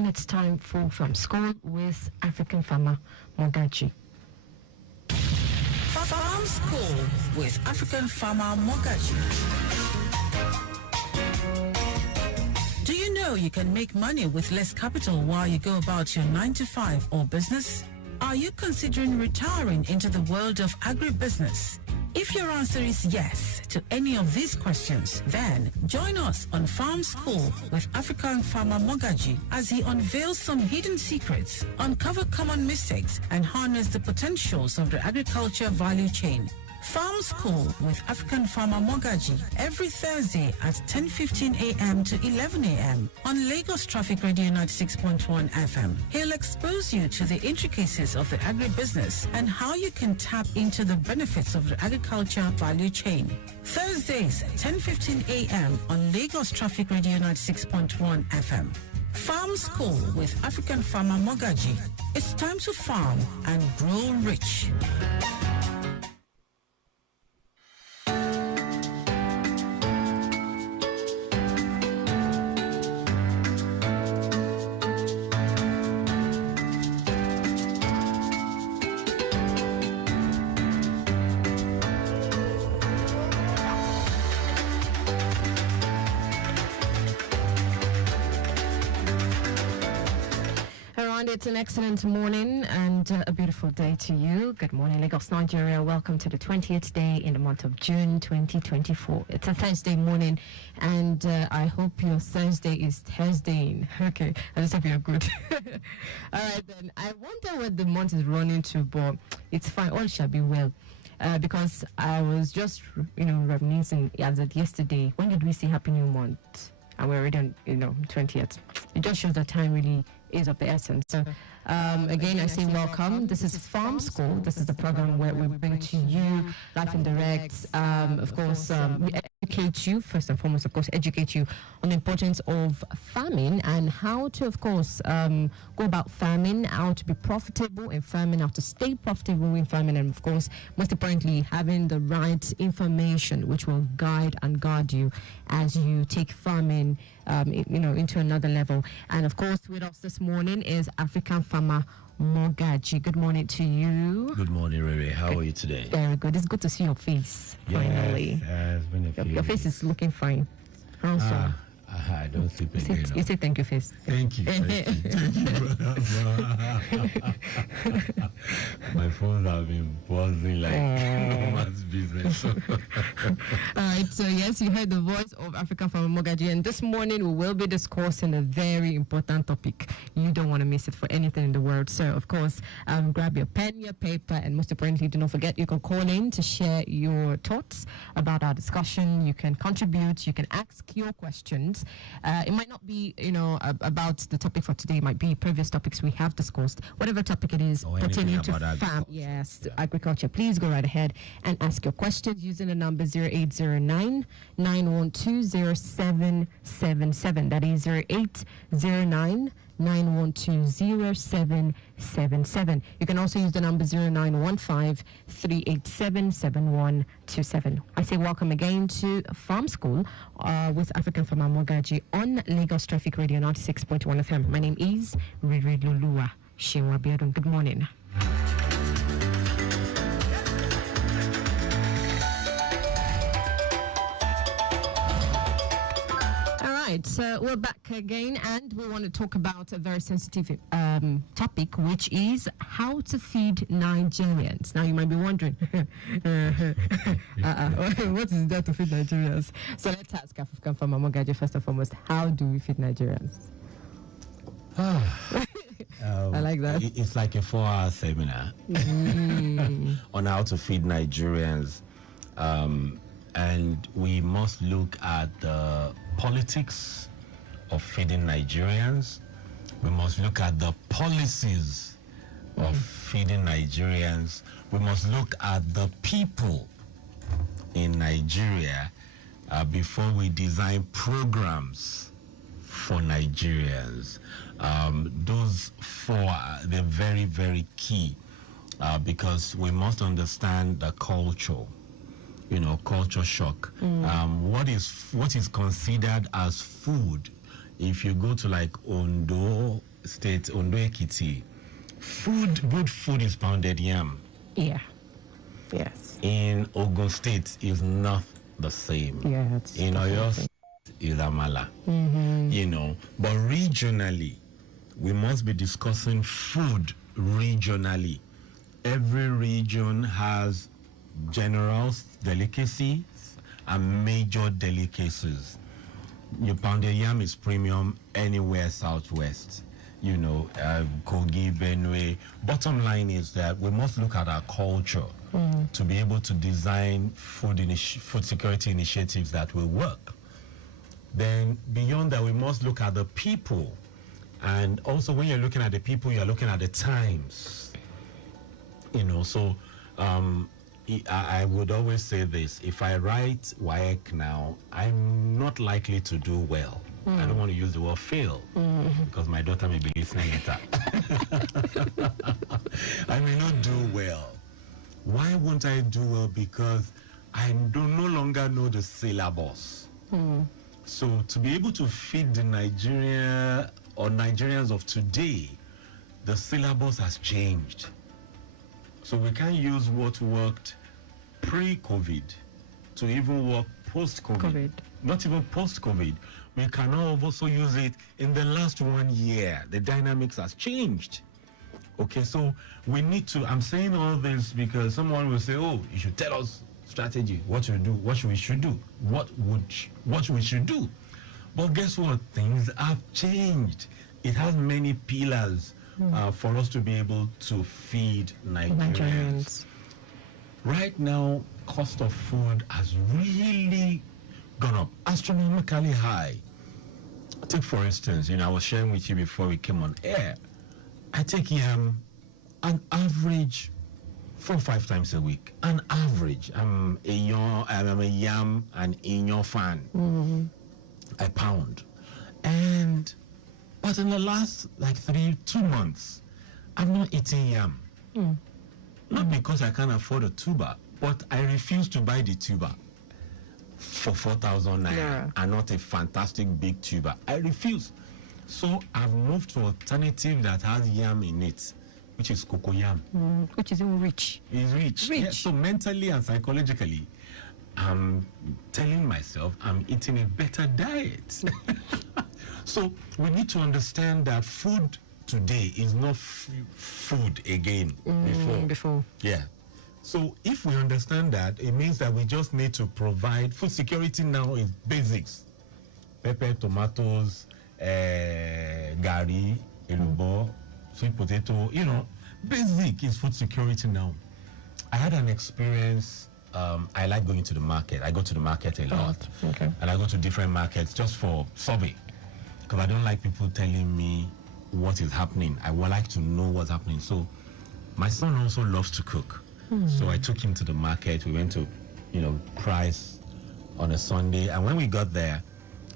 and it's time for From School with African farmer Mogaji. Farm School with African farmer Mogaji. Do you know you can make money with less capital while you go about your 9-to-5 or business? Are you considering retiring into the world of agribusiness? If your answer is yes to any of these questions, then join us on Farm School with African farmer Mogaji as he unveils some hidden secrets, uncover common mistakes, and harness the potentials of the agriculture value chain. Farm School with African farmer Mogaji every Thursday at 10:15 a.m. to 11 a.m. on Lagos Traffic Radio 96.1 FM. He'll expose you to the intricacies of the agribusiness and how you can tap into the benefits of the agriculture value chain. Thursdays, 10:15 a.m. on Lagos Traffic Radio 96.1 FM. Farm School with African farmer Mogaji. It's time to farm and grow rich. It's an excellent morning and a beautiful day to you. Good morning, Lagos, Nigeria. Welcome to the 20th day in the month of June 2024. It's a Thursday morning, and I hope your Thursday is Thursday. Okay, I just hope you're good. All right, then. I wonder what the month is running to, but it's fine. All shall be well. Because I was just, reminiscing as of yesterday. When did we say Happy New Month? And we're already on, 20th. It just shows that time really is of the essence. So, again, I say welcome. This is Farm School. This is the program where we bring to you life in direct. Of course, we educate you, first and foremost, of course, educate you on the importance of farming and how to, of course, go about farming, how to be profitable in farming, how to stay profitable in farming, and, of course, most importantly, having the right information which will guide and guard you as you take farming into another level. And of course, with us this morning is African farmer Mogaji. Good morning to you. Good morning, Rere. How are you today? Very good. It's good to see your face, finally. It's been a few Your face is looking fine. How's I don't sleep again. You say thank you first. Thank you. My phones have been buzzing like woman's business. All right, so yes, you heard the voice of African farmer Mogaji, and this morning we will be discussing a very important topic. You don't want to miss it for anything in the world. So, of course, grab your pen, your paper, and most importantly, do not forget you can call in to share your thoughts about our discussion. You can contribute. You can ask your questions. It might not be, about the topic for today. It might be previous topics we have discussed. Whatever topic it is pertaining to farm, agriculture. Please go right ahead and ask your questions using the number 0809 912 0777. That is 0809 9120777. You can also use the number 0915-387-7127. I say welcome again to Farm School with African farmer Mogaji on Lagos Traffic Radio 96.1 FM. My name is Riri Lulua Shewabiadun. Good morning. So we're back again, and we want to talk about a very sensitive topic, which is how to feed Nigerians. Now, you might be wondering, what is there to feed Nigerians? So let's ask African farmer Mogaji first and foremost, how do we feed Nigerians? I like that. It's like a 4-hour seminar on how to feed Nigerians. And we must look at the politics of feeding Nigerians. We must look at the policies of feeding Nigerians. We must look at the people in Nigeria before we design programs for Nigerians. Those four, they're very, very key because we must understand the culture. Culture shock. What is considered as food? If you go to like Ondo State, Ondo Ekiti, good food is pounded yam. Yeah. Yes. In Ogun State is not the same. Yeah. It's In Oyo State is amala. You know, but regionally, we must be discussing food regionally. Every region has general delicacies and major delicacies. Your pounded yam is premium anywhere southwest. You know, Kogi, Benue. Bottom line is that we must look at our culture to be able to design food security initiatives that will work. Then beyond that, we must look at the people. And also when you're looking at the people, you're looking at the times. You know, so I would always say this: if I write WAEC now, I'm not likely to do well. I don't want to use the word fail because my daughter may be listening later. I may not do well. Why won't I do well? Because I no longer know the syllabus. So to be able to feed the Nigeria or Nigerians of today, the syllabus has changed. So we can't use what worked pre-COVID to even work post-COVID. Not even post-COVID. We cannot also use it in the last 1 year. The dynamics has changed. Okay, so we need to, I'm saying all this because someone will say, oh, you should tell us strategy, what we do, what we should do, what we should do. But guess what? Things have changed. It has many pillars for us to be able to feed Nigerians. Right now, cost of food has really gone up, astronomically high. Take for instance, I was sharing with you before we came on air, I take yam an average 4 or 5 times a week. An average. I'm a yam and inyo fan. I pound. But in the last 2 months, I've not eaten yam. Not because I can't afford a tuber, but I refuse to buy the tuber for 4,000 naira and not a fantastic big tuber. I refuse. So I've moved to alternative that has yam in it, which is cocoa yam. Which is even rich. It's rich. Yeah, so mentally and psychologically, I'm telling myself I'm eating a better diet. So we need to understand that food today is not food again before. Yeah. So if we understand that, it means that we just need to provide food security now is basics. Pepper, tomatoes, gari, elubo, sweet potato, basic is food security now. I had an experience, I like going to the market. I go to the market a lot. Okay. And I go to different markets just for survey. Because I don't like people telling me what is happening. I would like to know what's happening. So my son also loves to cook. So I took him to the market. We went to, Price on a Sunday. And when we got there,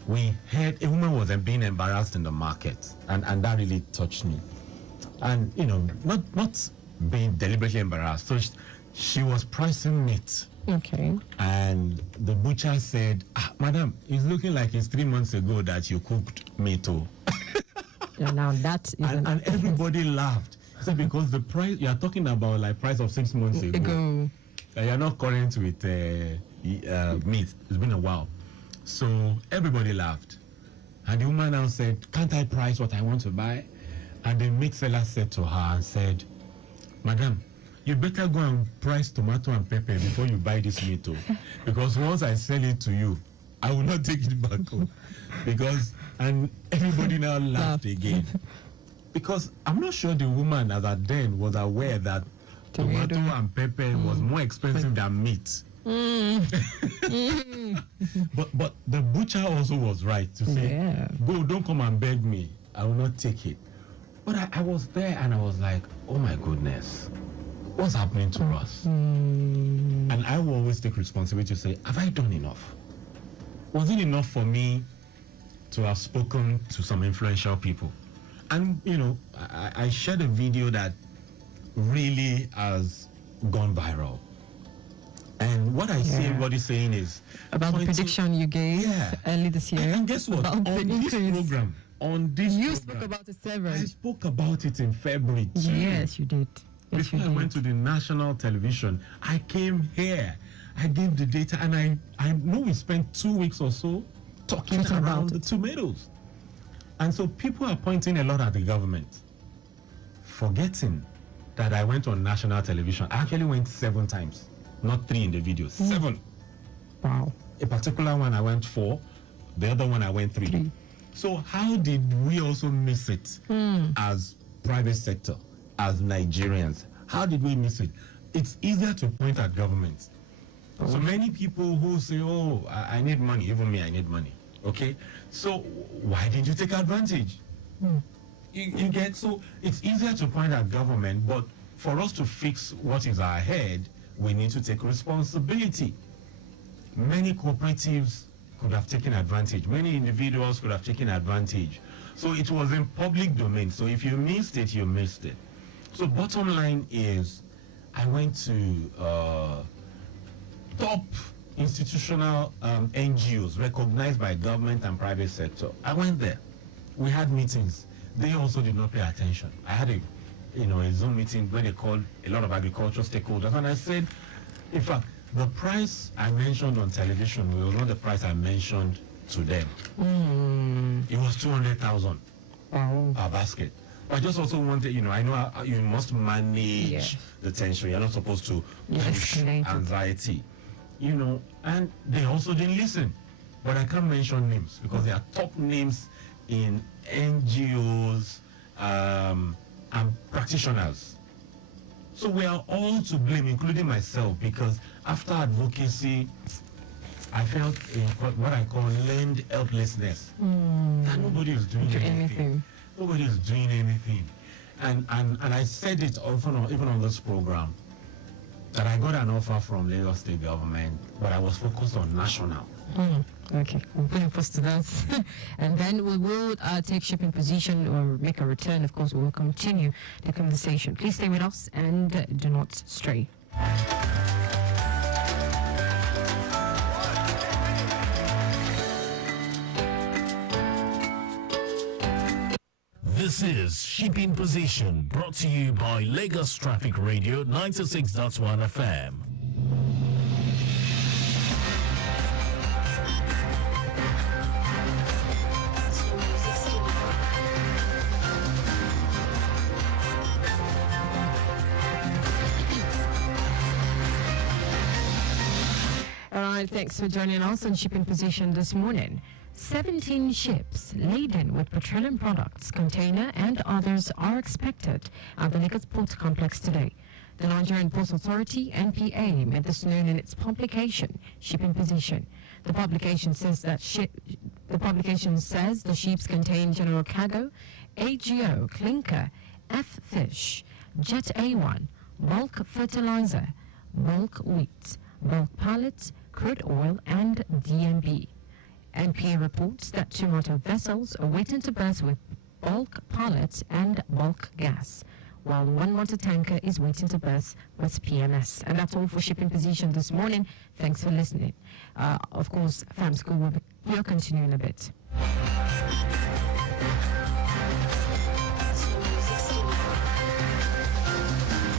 we heard a woman was being embarrassed in the market. And that really touched me. And, not being deliberately embarrassed. So she was pricing meat. Okay. And the butcher said, madam, it's looking like it's 3 months ago that you cooked meat. Yeah, now that is and everybody laughed. So because the price, you are talking about price of 6 months ago. You're not current with meat. It's been a while. So everybody laughed. And the woman now said, can't I price what I want to buy? And the meat seller said to her and said, madam, you better go and price tomato and pepper before you buy this meat. Because once I sell it to you, I will not take it back home. And everybody now laughed again. Because I'm not sure the woman as at then was aware that tomato and pepper was more expensive than meat. But the butcher also was right to say, go, don't come and beg me. I will not take it. But I was there and I was like, oh my goodness, what's happening to us? And I will always take responsibility to say, have I done enough? Was it enough for me to have spoken to some influential people? And, I shared a video that really has gone viral. And what I see everybody saying is... About the prediction you gave early this year. And guess what? On this program, on this You program. spoke about it I several. spoke about it in February too. Yes, you did. Yes, Before you I did. went to the national television, I came here. I gave the data, and I know we spent 2 weeks or so talking Talking about around the it. tomatoes. And so people are pointing a lot at the government, forgetting that I went on national television. I actually went 7 times, not 3 in the video, 7. Wow. A particular one I went 4, the other one I went 3. 3. So how did we also miss it as private sector, as Nigerians? How did we miss it? It's easier to point at government. So many people who say, oh, I need money, even me, I need money. Okay? So why didn't you take advantage? You get, so it's easier to point at government, but for us to fix what is ahead, we need to take responsibility. Many cooperatives could have taken advantage. Many individuals could have taken advantage. So it was in public domain. So if you missed it, you missed it. So bottom line is, I went to top institutional NGOs recognized by government and private sector. I went there. We had meetings. They also did not pay attention. I had a Zoom meeting where they called a lot of agricultural stakeholders, and I said, in fact, the price I mentioned on television was not the price I mentioned to them. It was 200,000 a basket. But I just also wanted, I know you must manage the tension. You're not supposed to push anxiety, and they also didn't listen. But I can't mention names because they are top names in NGOs and practitioners. So we are all to blame, including myself, because after advocacy, I felt what I call learned helplessness. That nobody is doing anything. Nobody is doing anything. And I said it often, even on this program, that I got an offer from Lagos State government, but I was focused on national. Okay, we'll put a post to that. And then we will take shipping position or make a return. Of course, we will continue the conversation. Please stay with us and do not stray. This is Shipping Position, brought to you by Lagos Traffic Radio 96.1 FM. All right, thanks for joining us on Shipping Position this morning. 17 ships laden with petroleum products, container and others are expected at the Lagos Port Complex today. The Nigerian Ports Authority, NPA, made this known in its publication, Shipping Position. The publication says the ships contain general cargo, AGO, clinker, F-fish, Jet A1, bulk fertilizer, bulk wheat, bulk pallets, crude oil and DMB. NPA reports that 2 motor vessels are waiting to berth with bulk pallets and bulk gas, while 1 motor tanker is waiting to berth with PMS. And that's all for Shipping Position this morning. Thanks for listening. Of course, Fam School will continue in a bit.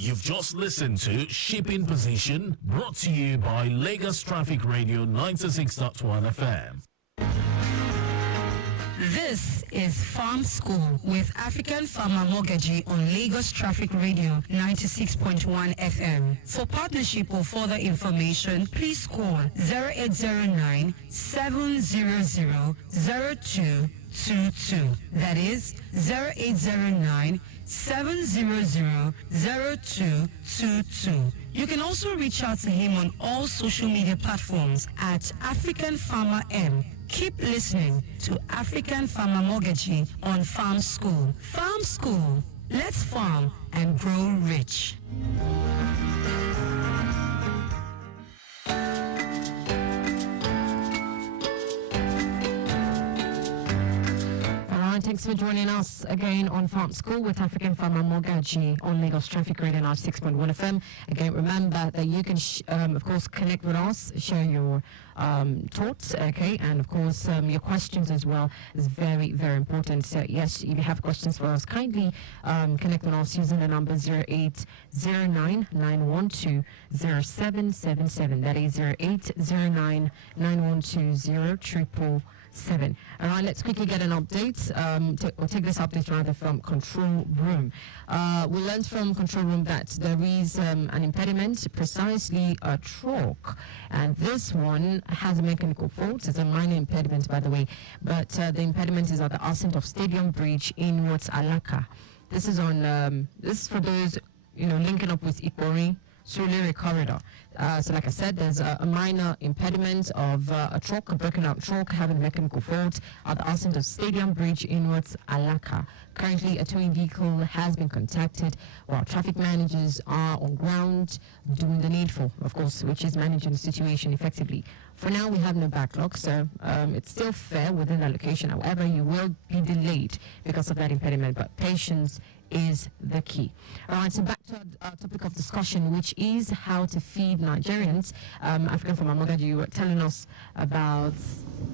You've just listened to Shipping Position, brought to you by Lagos Traffic Radio 96.1 FM. This is Farm School with African farmer Mogaji on Lagos Traffic Radio 96.1 FM. For partnership or further information, please call 0809 700 0222. That is 0809 700 0222. You can also reach out to him on all social media platforms at African Farmer M. Keep listening to African Farmer Mogaji on Farm School. Farm School. Let's farm and grow rich. All right, thanks Thanks for joining us again on Farm School with African farmer Mogaji on Lagos Traffic Radio 96.1 FM. Again, remember that you can, of course, connect with us, share your thoughts, okay, and of course your questions as well is very, very important. So yes, if you have questions for us, kindly connect with us using the number 0809-912-0777. That is 0809-912-0777. All right, let's quickly get an update. We'll take this update rather from Control Room. We learned from Control Room that there is an impediment, precisely a truck, and this one has a mechanical fault. It's a minor impediment, by the way, but the impediment is at the ascent of Stadium Bridge in What's Alaka. This is on. This is for those linking up with Ikori Surulere corridor. So like I said, there's a minor impediment of a broken out truck having a mechanical fault at the ascent of Stadium Bridge inwards Alaka. Currently, a towing vehicle has been contacted while traffic managers are on ground doing the needful, of course, which is managing the situation effectively. For now, we have no backlog, so it's still fair within the location. However, you will be delayed because of that impediment, but patience is the key. All right, so back to our topic of discussion, which is how to feed Nigerians. African from Mogaji, you were telling us about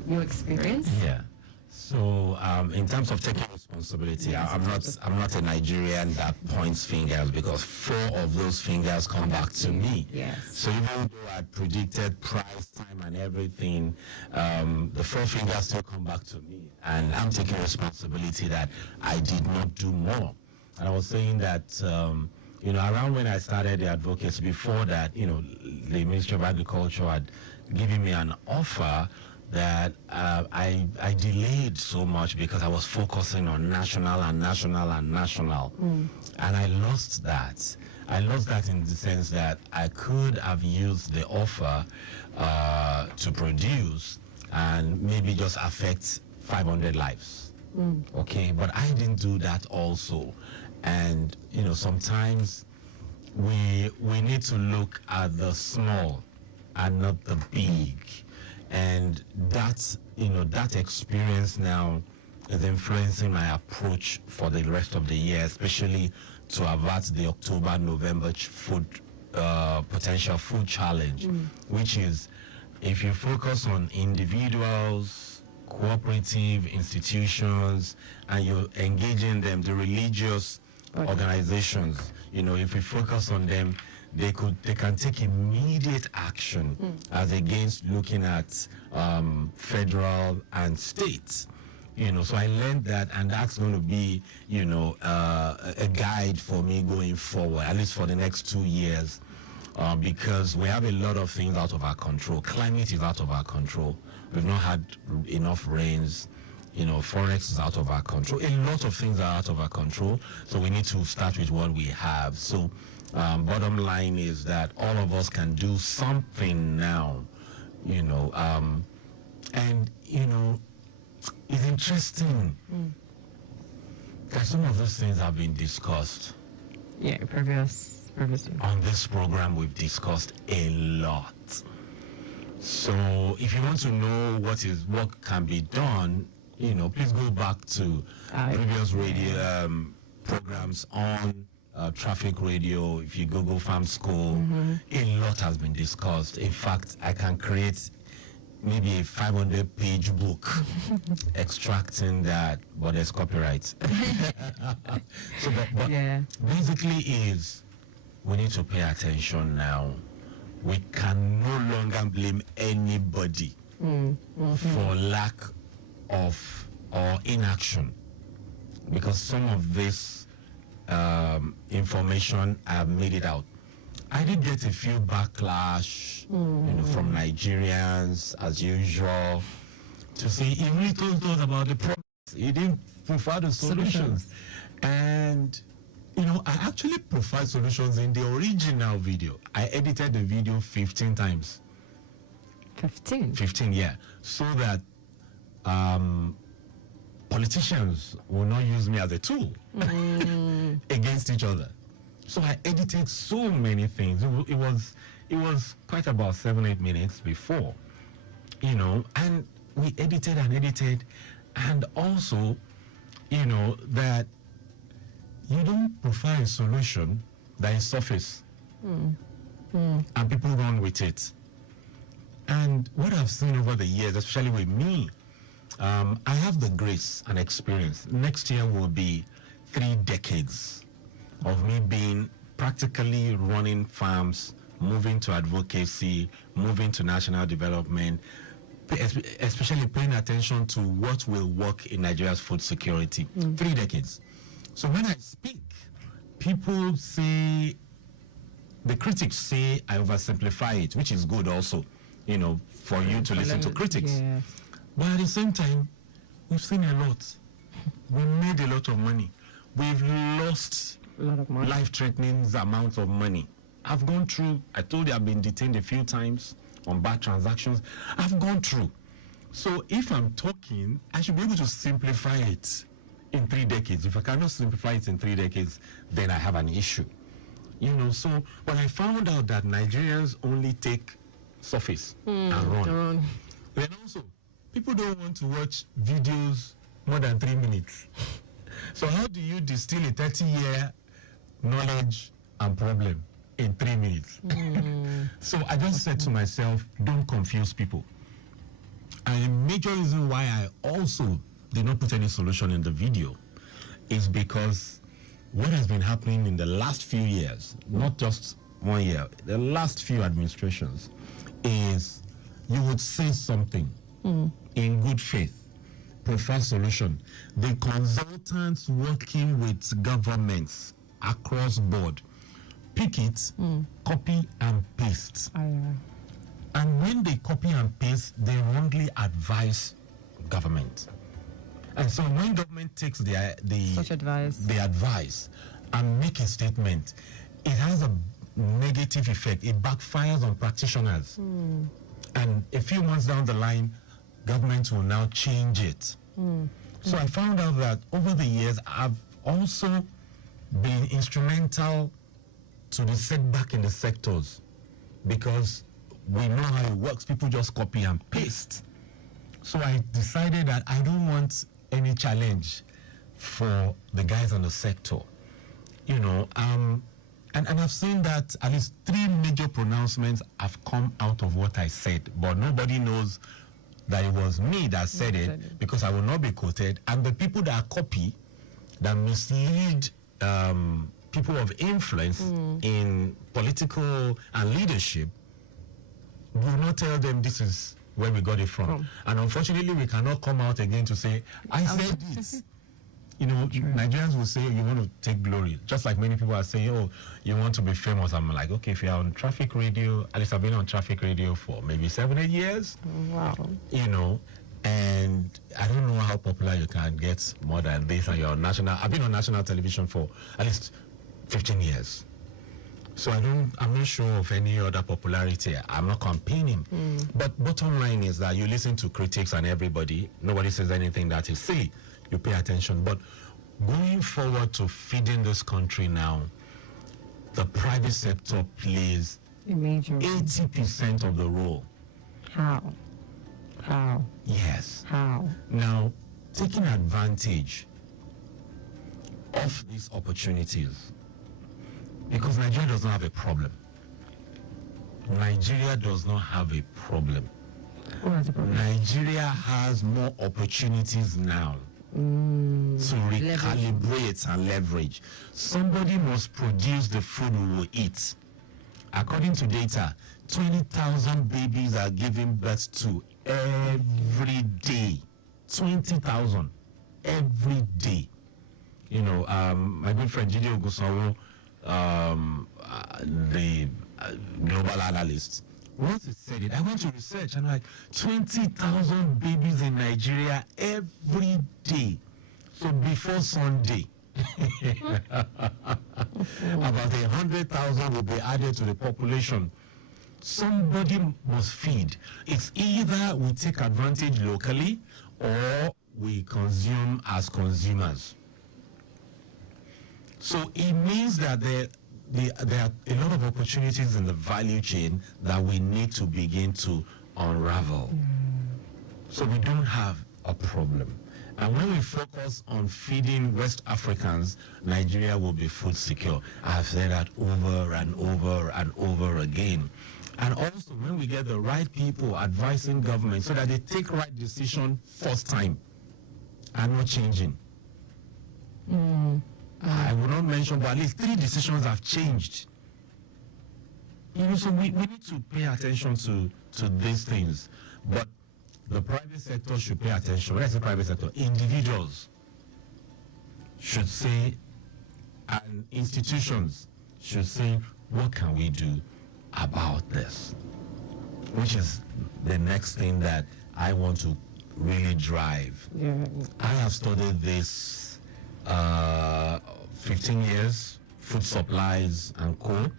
your experience. Yeah. So in terms of taking responsibility, I'm not a Nigerian that points fingers, because 4 of those fingers come back to me. Yes. So even though I predicted price, time, and everything, the 4 fingers still come back to me, and I'm taking responsibility that I did not do more. And I was saying that, around when I started the advocacy, before that, the Ministry of Agriculture had given me an offer that I delayed so much because I was focusing on national. And I lost that. I lost that in the sense that I could have used the offer to produce and maybe just affect 500 lives. Okay, but I didn't do that also. And sometimes we need to look at the small and not the big, and that experience now is influencing my approach for the rest of the year, especially to avert the October-November potential food challenge, which is, if you focus on individuals, cooperative institutions, and you engage in them, the religious organizations, if we focus on them, they can take immediate action as against looking at federal and states. So I learned that, and that's going to be, a guide for me going forward, at least for the next 2 years, because we have a lot of things out of our control. Climate is out of our control. We've not had enough rains. Forex is out of our control. A lot of things are out of our control. So we need to start with what we have. So bottom line is that all of us can do something now, and, it's interesting that some of those things have been discussed. Yeah, previously. On this program, we've discussed a lot. So if you want to know what can be done, please go back to previous radio programs on Traffic Radio. If you Google Farm School, a lot has been discussed. In fact, I can create maybe a 500-page book extracting that, but there's copyright. So, but basically is, we need to pay attention now. We can no longer blame anybody for lack of or inaction, because some of this information have made it out. I did get a few backlash, from Nigerians as usual, to say he really told us about the problems. He didn't provide the solutions. And I actually provide solutions in the original video. I edited the video 15 times. 15? 15, yeah. So that politicians will not use me as a tool against each other. So I edited so many things. It was quite about 7-8 minutes before, and we edited and edited. And also, that you don't provide a solution that is surface, and people run with it. And what I've seen over the years, especially with me, I have the grace and experience. Next year will be 3 decades of me being practically running farms, moving to advocacy, moving to national development, especially paying attention to what will work in Nigeria's food security. 3 decades. So when I speak, people say, the critics say I oversimplify it, which is good also, for you to listen to critics. Yes. But at the same time, we've seen a lot. We made a lot of money. We've lost A lot of money. life-threatening amounts of money. I've gone through, I told you I've been detained a few times on bad transactions. I've gone through. So if I'm talking, I should be able to simplify it in 3 decades. If I cannot simplify it in 3 decades, then I have an issue. So when I found out that Nigerians only take surface and run, then also, people don't want to watch videos more than 3 minutes. So how do you distill a 30-year knowledge and problem in 3 minutes? So I just said to myself, don't confuse people. And a major reason why I also did not put any solution in the video is because what has been happening in the last few years, not just 1 year, the last few administrations, is you would say something in good faith, prefer solution. The consultants working with governments across board pick it, copy and paste. And when they copy and paste, they wrongly advise government. And so when government takes Such advice. the advice and make a statement, it has a negative effect. It backfires on practitioners. And a few months down the line, government will now change it. So I found out that over the years, I've also been instrumental to the setback in the sectors, because we know how it works. People just copy and paste. So I decided that I don't want any challenge for the guys on the sector. And I've seen that at least 3 major pronouncements have come out of what I said, but nobody knows that it was me that said it, because I will not be quoted. And the people that copy, that mislead people of influence in political and leadership, will not tell them this is where we got it from. And unfortunately, we cannot come out again to say, I said this. Nigerians will say, you want to take glory. Just like many people are saying, oh, you want to be famous. I'm like, okay, if you're on traffic radio, at least I've been on traffic radio for maybe 7-8 years. Wow. And I don't know how popular you can get more than this. And you're on national. I've been on national television for at least 15 years. So I'm not sure of any other popularity. I'm not campaigning. But bottom line is that you listen to critics and everybody. Nobody says anything that is silly. You pay attention. But going forward to feeding this country now, the private sector plays A major. 80% of the role. How? Yes. How? Now, taking advantage of these opportunities, because Nigeria does not have a problem. Nigeria does not have a problem. What is the problem? Nigeria has more opportunities now to recalibrate and leverage. Somebody must produce the food we will eat. According to data, 20,000 babies are given birth to every day. 20,000 every day. My good friend Jide Ogunsoro, the global analyst, once he said it, I went to research and I'm like, 20,000 babies in Nigeria every day. So before Sunday, about 100,000 will be added to the population. Somebody must feed. It's either we take advantage locally or we consume as consumers. So it means that there are a lot of opportunities in the value chain that we need to begin to unravel. So we don't have a problem. And when we focus on feeding West Africans, Nigeria will be food secure. I've said that over and over and over again. And also when we get the right people advising government so that they take right decision first time and not changing. I will not mention, but at least 3 decisions have changed. So we need to pay attention to these things. But the private sector should pay attention. When I say private sector, individuals should say, and institutions should say, what can we do about this? Which is the next thing that I want to really drive. Yeah. I have studied this 15 years, food supplies and co.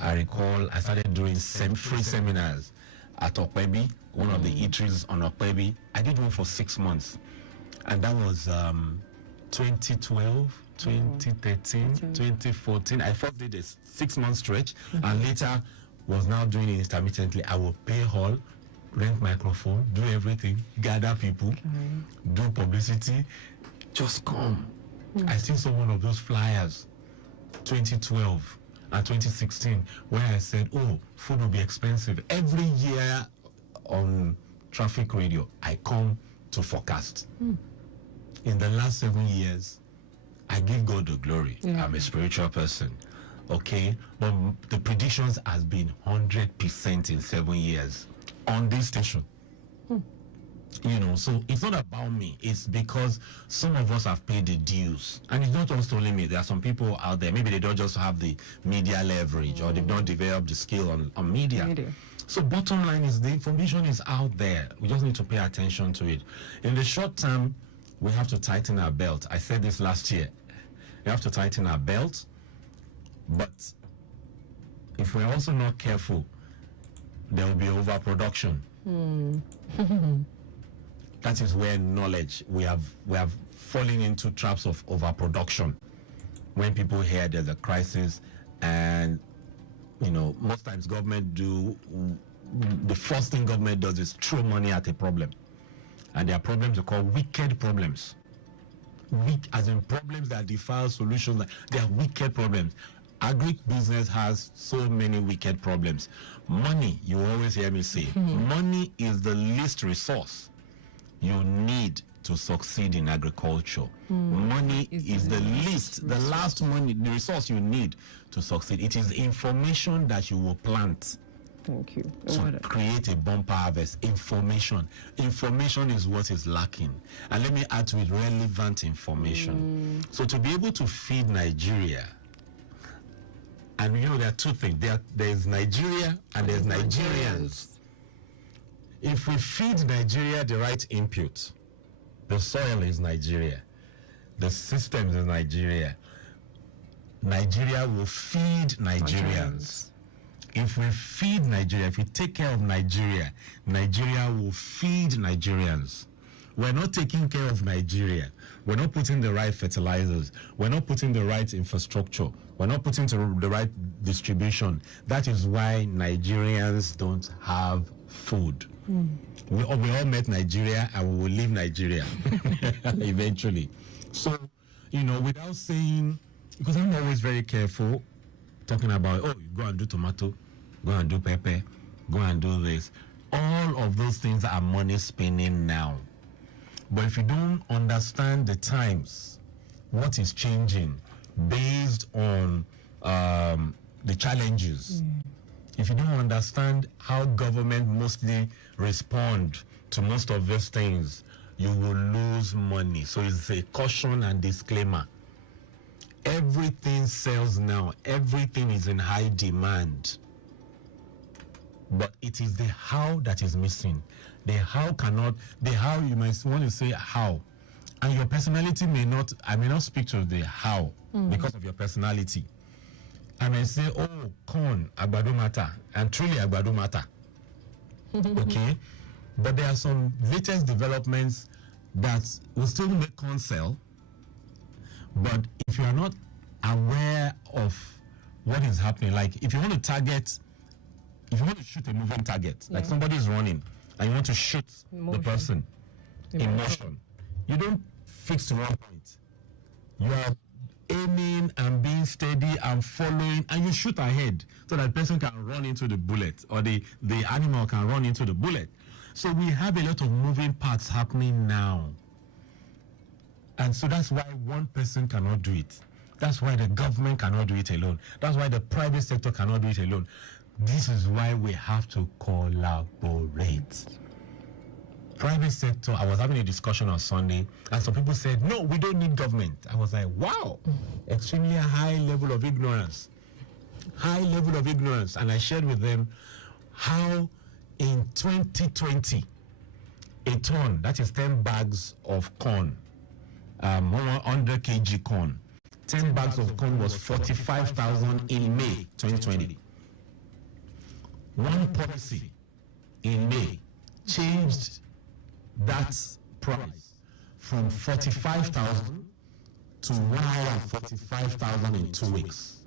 I recall I started doing free seminars at Okpebi, one of the eateries on Okpebi. I did one for 6 months. And that was 2012, 2013, 2014. I first did a 6-month stretch and later was now doing it intermittently. I will pay hall, rent microphone, do everything, gather people, do publicity, just come. I still saw one of those flyers, 2012 and 2016, where I said, oh, food will be expensive. Every year on Traffic Radio, I come to forecast. In the last 7 years, I give God the glory. I'm a spiritual person, okay? But the predictions has been 100% in 7 years on this station. So it's not about me. It's because some of us have paid the dues. And it's not just only me. There are some people out there, maybe they don't just have the media leverage or they've not developed the skill on media. So bottom line is the information is out there. We just need to pay attention to it. In the short term, we have to tighten our belt. I said this last year. We have to tighten our belt. But if we're also not careful, there will be overproduction. That is where knowledge, we have fallen into traps of overproduction. When people hear there's a crisis and, most times the first thing government does is throw money at a problem. And there are problems we call wicked problems. Weak, as in problems that defile solutions. They are wicked problems. Agri-business has so many wicked problems. Money, you always hear me say, money is the least resource you need to succeed in agriculture. Money is the least, the last money, the resource you need to succeed. It is information that you will plant. Thank you. To create a bumper harvest. Information is what is lacking. And let me add to it relevant information. So to be able to feed Nigeria, and there are 2 things. There's Nigeria and there's Nigerians. If we feed Nigeria the right input, the soil is Nigeria, the systems is Nigeria, Nigeria will feed Nigerians. If we feed Nigeria, if we take care of Nigeria, Nigeria will feed Nigerians. We're not taking care of Nigeria. We're not putting the right fertilizers. We're not putting the right infrastructure. We're not putting the right distribution. That is why Nigerians don't have food. We all met Nigeria and we will leave Nigeria eventually. So, without saying, because I'm always very careful talking about, you go and do tomato, go and do pepper, go and do this. All of those things are money spending now. But if you don't understand the times, what is changing based on the challenges, if you don't understand how government mostly respond to most of these things, you will lose money. So it's a caution and disclaimer. Everything sells now. Everything is in high demand. But it is the how that is missing. The how you might want to say how. And your personality I may not speak to the how because of your personality. I may say, corn, agbado matter, and truly agbado matter. Okay? But there are some latest developments that will still make corn sell. But if you are not aware of what is happening, like if you want to shoot a moving target, like somebody is running, and you want to shoot the person in motion, you don't fix the wrong point. You are aiming and being steady and following, and you shoot ahead so that the person can run into the bullet, or the animal can run into the bullet. So we have a lot of moving parts happening now. And so that's why one person cannot do it. That's why the government cannot do it alone. That's why the private sector cannot do it alone. This is why we have to collaborate. Private sector, I was having a discussion on Sunday, and some people said, no, we don't need government. I was like, wow, extremely high level of ignorance. High level of ignorance. And I shared with them how in 2020, a ton, that is 10 bags of corn, 100 kg corn, 10 bags of corn was 45,000 in May 2020. One policy in May changed that price from 45,000 to 145,000 in 2 weeks.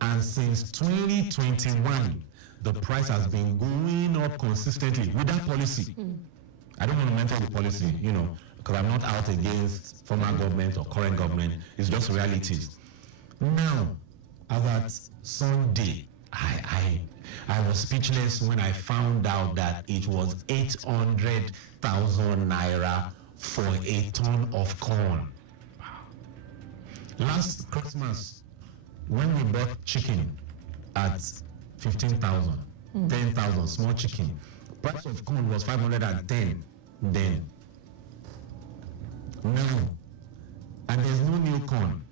And since 2021, the price has been going up consistently with that policy. I don't want to mention the policy, because I'm not out against former government or current government. It's just realities. Now, as at Sunday, I was speechless when I found out that it was 800,000 naira for a ton of corn. Last Christmas, when we bought chicken at 15,000, 10,000, small chicken, price of corn was 510 then. Now, and there's no new corn.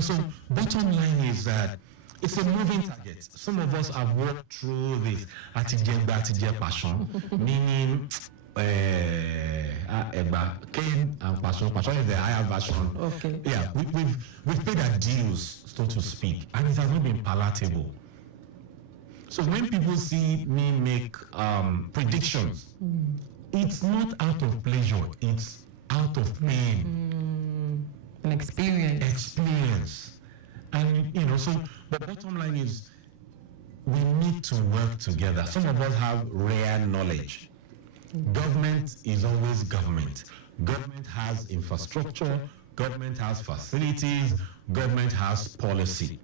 So bottom line is that it's a moving target. Some of us have walked through this atijegba passion, meaning cane and passion. Passion is the higher version. Okay. Yeah, we've paid our dues, so to speak, and it has not been palatable. So when people see me make predictions, it's not out of pleasure, it's out of pain. An experience. And, so the bottom line is we need to work together. Some of us have rare knowledge. Government is always government. Government has infrastructure, government has facilities, government has policy.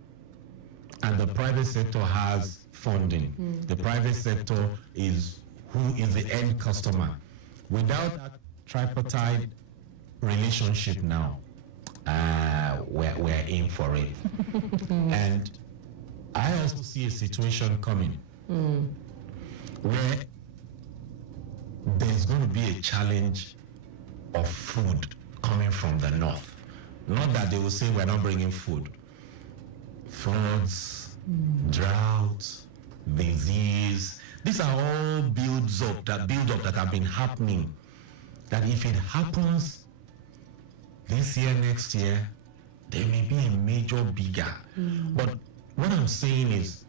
And the private sector has funding. The private sector is who is the end customer. Without that tripartite relationship now, we're in for it. And I also see a situation coming where there's going to be a challenge of food coming from the north. Not that they will say we're not bringing food. Floods, drought, disease, these are all build up that have been happening. That if it happens this year, next year, there may be a major bigger. But what I'm saying is,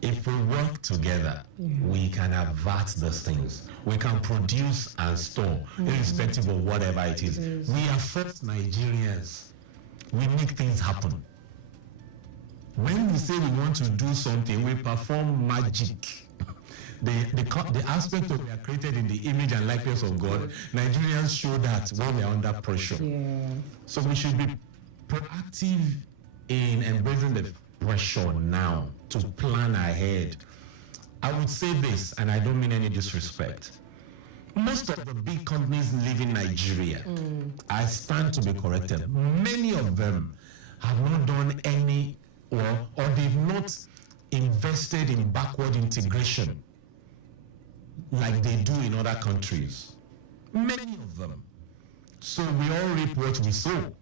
if we work together, we can avert those things. We can produce and store, irrespective of whatever it is. We are first Nigerians. We make things happen. When we say we want to do something, we perform magic. The aspect of we are created in the image and likeness of God, Nigerians show that when we are under pressure. So we should be proactive in embracing the pressure now to plan ahead. I would say this, and I don't mean any disrespect. Most of the big companies live in Nigeria. I stand to be corrected. Many of them have not done any, or they've not invested in backward integration like they do in other countries. Many of them. So we all reap what we sow.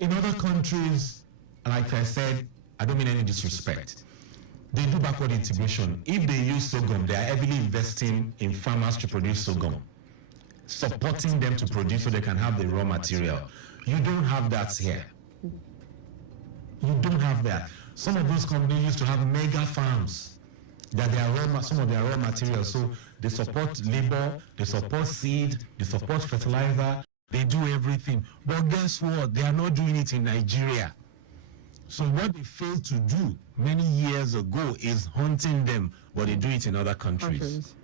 In other countries, like I said, I don't mean any disrespect, they do backward integration. If they use sorghum, they are heavily investing in farmers to produce sorghum, supporting them to produce so they can have the raw material. You don't have that here. You don't have that. Some of those companies used to have mega farms that they are some of their raw materials. So they support labor, they support seed, they support fertilizer, they do everything. But guess what? They are not doing it in Nigeria. So what they failed to do many years ago is hunting them, but they do it in other countries.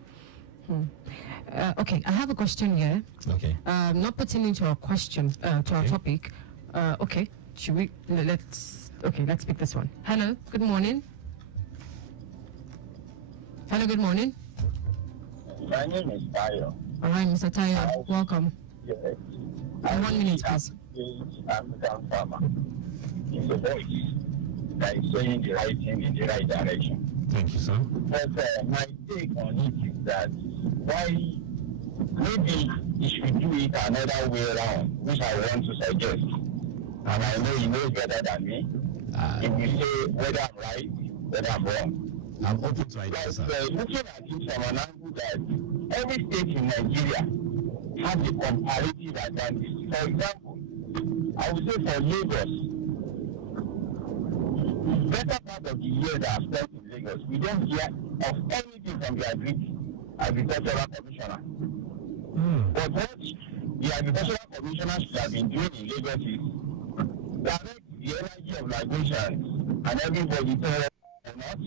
Okay, I have a question here. Okay. Not pertaining to our question, to our topic. Okay, should we, let's pick this one. Hello, good morning. Hello, good morning. My name is Tayo. All right, Mr. Tayo, welcome. Yes. 1 minute, please. African farmer. It's a voice that is saying the right thing in the right direction. Thank you, sir. But my take on it is that why maybe he should do it another way around, which I want to suggest. And I know he knows better than me. If you say whether I'm right, whether I'm wrong. I'm open to ideas, sir. Looking at it from an angle that every state in Nigeria has a comparative advantage. For example, I would say for Lagos, better part of the year that I've spent in Lagos, we don't hear of anything from the agricultural commissioner. But what the agricultural commissioner should have been doing in Lagos is direct the energy of Lagosians and everybody to or not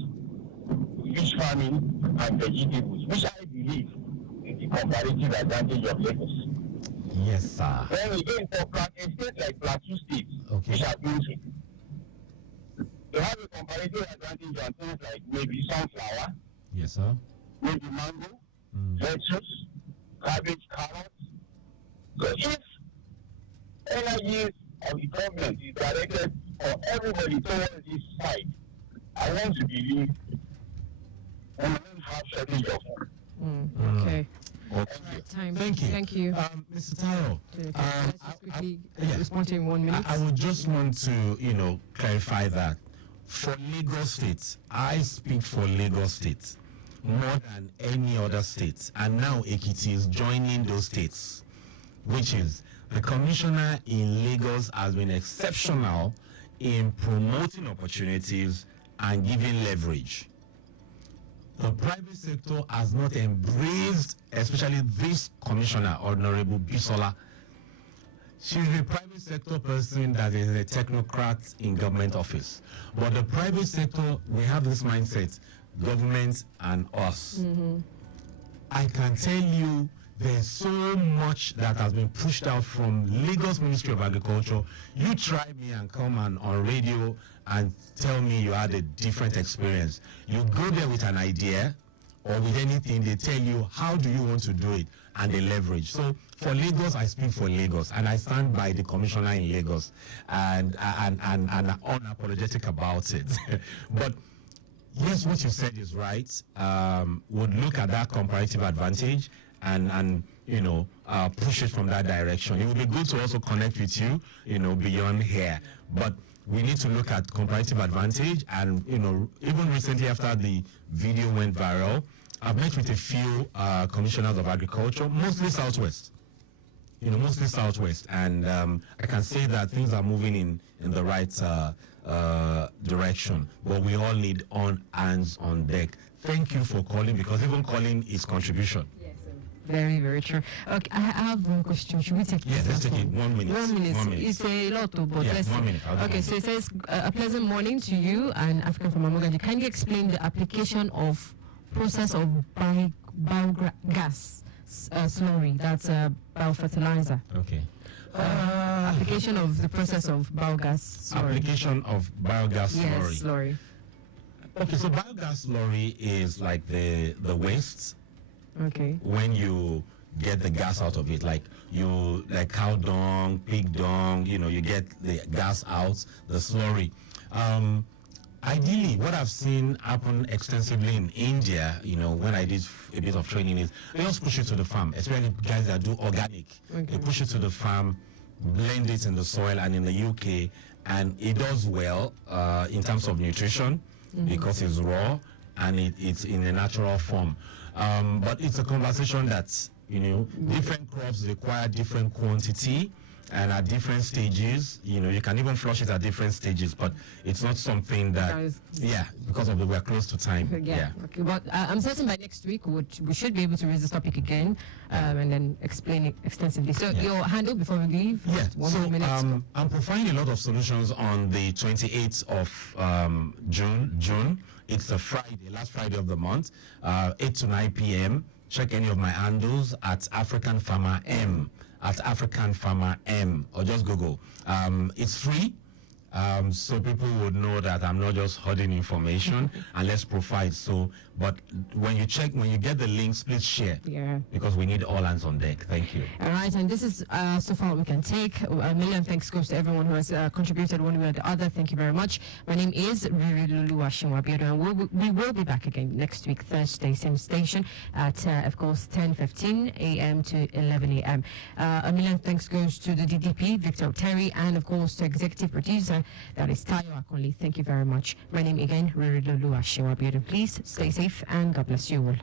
fish farming and vegetables, which I believe is the comparative advantage of Lagos. Yes, sir. Then again, for a state like Plateau State, Okay. which are closing, they have a comparative advantage on things like maybe sunflower, Yes, sir. maybe mango, lettuce, cabbage, carrots. So if energy of the government is directed for everybody towards this side, I want to believe we won't have shortage of food. Okay. Okay. Time. Thank you. Thank you. Mr. Tayo, Let's just quickly yeah. respond to you in 1 minute. I would just want to, clarify that for Lagos State, I speak for Lagos State more than any other state. And now Ekiti is joining those states, which is the commissioner in Lagos has been exceptional in promoting opportunities and giving leverage. The private sector has not embraced, especially this commissioner, Honorable Bisola. She's a private sector person that is a technocrat in government office. But the private sector, we have this mindset, government and us. I can tell you there's so much that has been pushed out from Lagos Ministry of Agriculture. You try me and come on radio and tell me you had a different experience. You go there with an idea or with anything, they tell you how do you want to do it and they leverage. So for Lagos, I speak for Lagos and I stand by the commissioner in Lagos and unapologetic about it. But yes, what you said is right. Would look at that comparative advantage and push it from that direction. It would be good to also connect with you, beyond here. But we need to look at comparative advantage and, even recently after the video went viral, I've met with a few commissioners of agriculture, mostly Southwest. Mostly Southwest. And I can say that things are moving in the right direction. But we all need on hands on deck. Thank you for calling, because even calling is contribution. Very, very true. Okay, I have one question. Should we take Yes, let's take it. 1 minute. 1 minute. 1 minute. It's a lot, but Yeah, let's 1 minute. I'll do Okay, 1 so it says a pleasant morning to you and African from Mogaji. Can you explain the application of process of biogas slurry? That's biofertilizer. Okay. Application of the process of biogas slurry. Application of biogas Yes, slurry. slurry. Okay, so biogas slurry is like the waste Okay. when you get the gas out of it, like cow dung, pig dung, you get the gas out, the slurry. Ideally, what I've seen happen extensively in India, when I did a bit of training, is they just push it to the farm, especially guys that do organic. Okay. They push it to the farm, blend it in the soil, and in the UK, and it does well in terms of nutrition because it's raw and it's in a natural form. But it's a conversation that's, different crops require different quantity and at different stages. You can even flush it at different stages, but it's not something that, because of we're close to time. Yeah. Okay. But I'm certain by next week we should be able to raise this topic again and then explain it extensively. So your handle before we leave. Yeah. 1 minute. I'm providing a lot of solutions on the 28th of June. It's a Friday, last Friday of the month, 8 to 9 p.m. check any of my handles at African Farmer M, or just Google. It's free. So people would know that I'm not just hoarding information and let's provide. So, but when you get the links, please share. Yeah. Because we need all hands on deck. Thank you. All right, and this is so far we can take. A million thanks goes to everyone who has contributed one way or the other. Thank you very much. My name is Riri Lulu Ashinwabiodo, and we will be back again next week, Thursday, same station at, of course, 10:15 a.m. to 11 a.m. A million thanks goes to the DDP, Victor Terry, and, of course, to executive producer, that is Tayo Akonli. Thank you very much. My name again, Riri Lulu Ashinwabiodo. Please stay safe, and God bless you all.